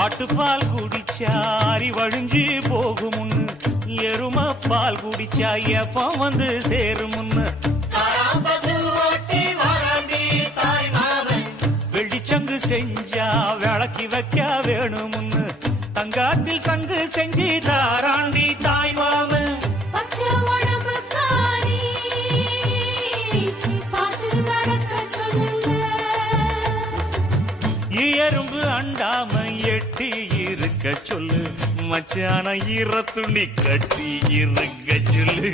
ஆட்டுப்பால் குடிச்சா அறி வழிஞ்சு போகுமுன்னு, எரும பால் குடிச்சா எப்ப வந்து சேருமுன்னு, வெள்ளிச்சங்கு செஞ்சா விளக்கி வைக்க வேணுமுன்னு, தங்காத்தில் சங்கு செஞ்சு தாராண்டி தாய் மாமன். எறும்பு அண்டாம எட்டி இருக்க சொல்லு, மச்சான ஈர துணி கட்டி இருக்க சொல்லு.